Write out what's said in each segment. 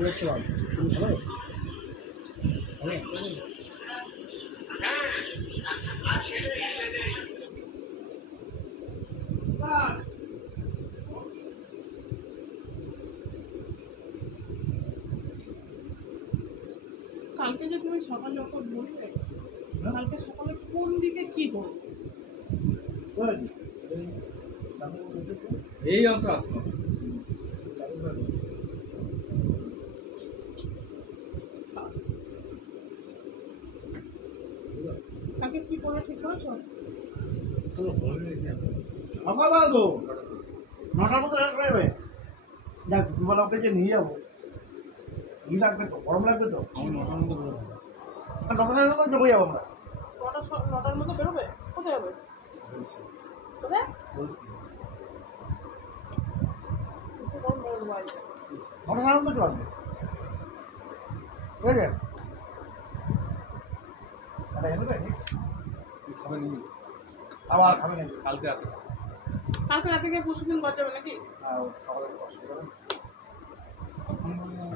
বেরোচ্ছিলাম, তুমি খাবে? কালকে যে তুমি সকালে যখন বলবে, কালকে সকালে কোন দিকে কি করবো? এই অন্ত আসলো কালকে কি করা ঠিক করেছো? সকালবেলা তো 9টার মধ্যে রেস্ট করবে। দেখ দুবেলা ওকে যে নিয়ে যাবো, ই লাগবে তো, গরম লাগবে তো। আমি 9টার মধ্যে বেরোবো। 9টার মধ্যে চলে যাবো আমরা। 9টার মধ্যে বেরোবে? কোথায় যাবে? কোথায়? বলছি একটু গরম বেরোবো বাইরে। 9টার মধ্যে চলে আসবে, ঠিক আছে? এটা এনে দেবে? তুই খাবে নি? আবার খাবে নাকি? কালকে রাতে কালকে রাতে গিয়ে পরশু দিন ঘর যাবে নাকি? সকালে কষ্ট করে তখন বললাম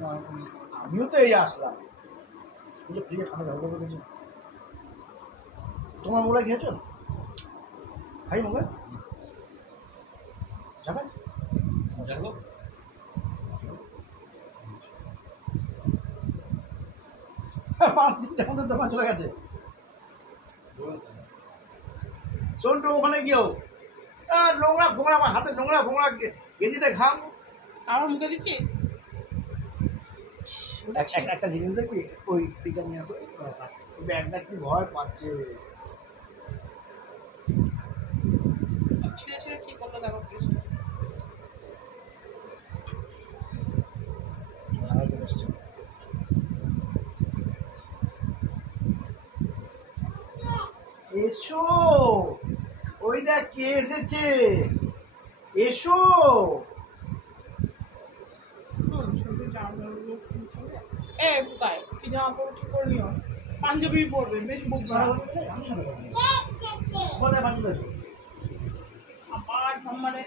আমিও তো এই আসলাম, বুঝে ফ্রিজে ঠান্ডা ব্যবহার করে দিয়েছি। তোমার মোবাইল খেয়েছো? খাই মোবাইল যাবে? দেখো তিনটার মধ্যে দোকান চলে গেছে। শোনটু ওখানে গিয়েও নোংরা ফোংরা, আমার হাতে নোংরা ফোংরা গেঞ্জিতে ঘাম। আমার মুখে দিচ্ছি? একটা জিনিস দেখবি, ওই পিকা নিয়ে আসো, ব্যাগটা কি ভয় পাচ্ছে। ছিঁড়ে ছিঁড়ে কি করলো দেখো প্লিজ। এসো, ওই দেখ কে এসেছে, এসো। এ কোথায় কি জামা পড়ো ঠিক করে নিও, পাঞ্জাবি পরবে, বেশ বুঝবা। আবার ঝম্মারে